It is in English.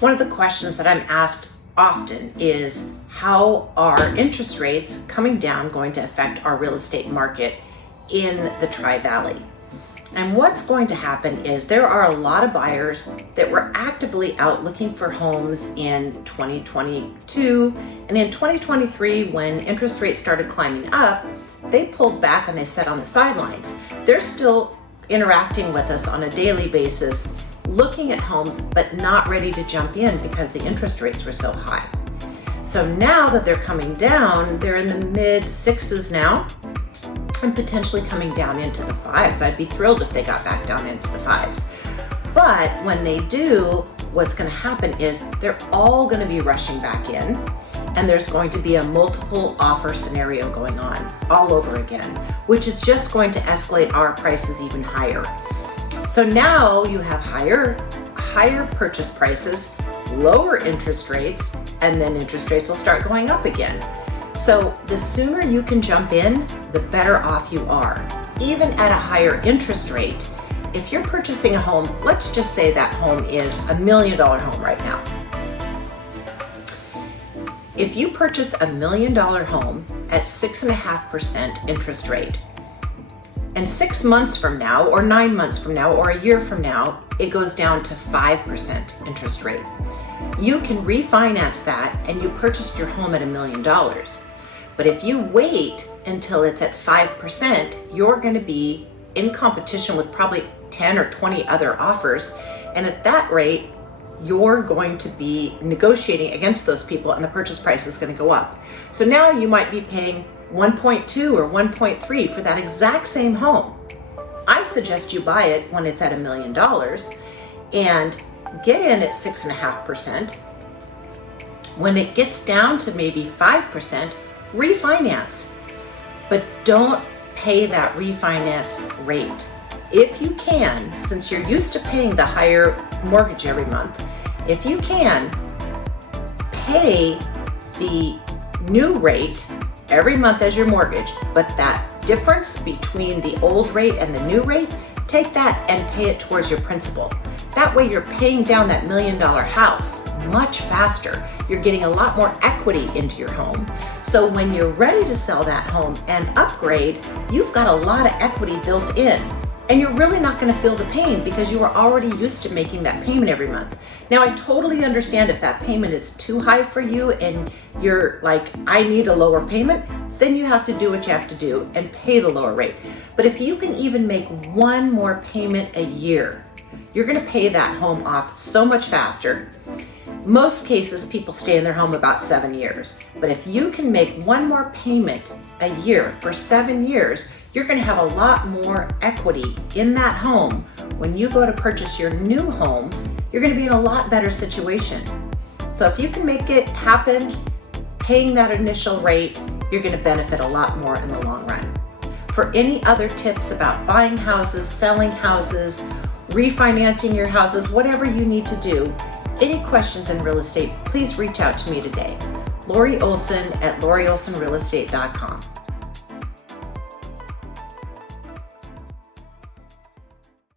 One of the questions that I'm asked often is, how are interest rates coming down going to affect our real estate market in the Tri-Valley? And what's going to happen is there are a lot of buyers that were actively out looking for homes in 2022, and in 2023, when interest rates started climbing up, they pulled back and they sat on the sidelines. They're still interacting with us on a daily basis, looking at homes, but not ready to jump in because the interest rates were so high. So now that they're coming down, they're in the mid sixes now, and potentially coming down into the fives. I'd be thrilled if they got back down into the fives. But when they do, what's going to happen is they're all going to be rushing back in, and there's going to be a multiple offer scenario going on all over again, which is just going to escalate our prices even higher. So now you have higher purchase prices, lower interest rates, and then interest rates will start going up again. So the sooner you can jump in, the better off you are. Even at a higher interest rate, if you're purchasing a home, let's just say that home is $1 million home right now. If you purchase $1 million home at 6.5% interest rate, and 6 months from now, or 9 months from now, or a year from now, it goes down to 5% interest rate. You can refinance that and you purchased your home at $1 million. But if you wait until it's at 5%, you're going to be in competition with probably 10 or 20 other offers. And at that rate, you're going to be negotiating against those people and the purchase price is going to go up. So now you might be paying 1.2 or 1.3 for that exact same home. I suggest you buy it when it's at $1 million and get in at 6.5%. When it gets down to maybe 5%, refinance, but don't pay that refinance rate. If you can, since you're used to paying the higher mortgage every month, if you can, pay the new rate every month as your mortgage, but that difference between the old rate and the new rate, take that and pay it towards your principal. That way you're paying down that $1 million house much faster. You're getting a lot more equity into your home. So when you're ready to sell that home and upgrade, you've got a lot of equity built in. And you're really not going to feel the pain because you are already used to making that payment every month. Now, I totally understand if that payment is too high for you and you're like, I need a lower payment, then you have to do what you have to do and pay the lower rate. But if you can even make one more payment a year, you're going to pay that home off so much faster. Most cases, people stay in their home about 7 years. But if you can make one more payment a year for 7 years, you're going to have a lot more equity in that home. When you go to purchase your new home, you're going to be in a lot better situation. So if you can make it happen, paying that initial rate, you're going to benefit a lot more in the long run. For any other tips about buying houses, selling houses, refinancing your houses, whatever you need to do, any questions in real estate, please reach out to me today. Lori Olson at LoriOlsonRealEstate.com.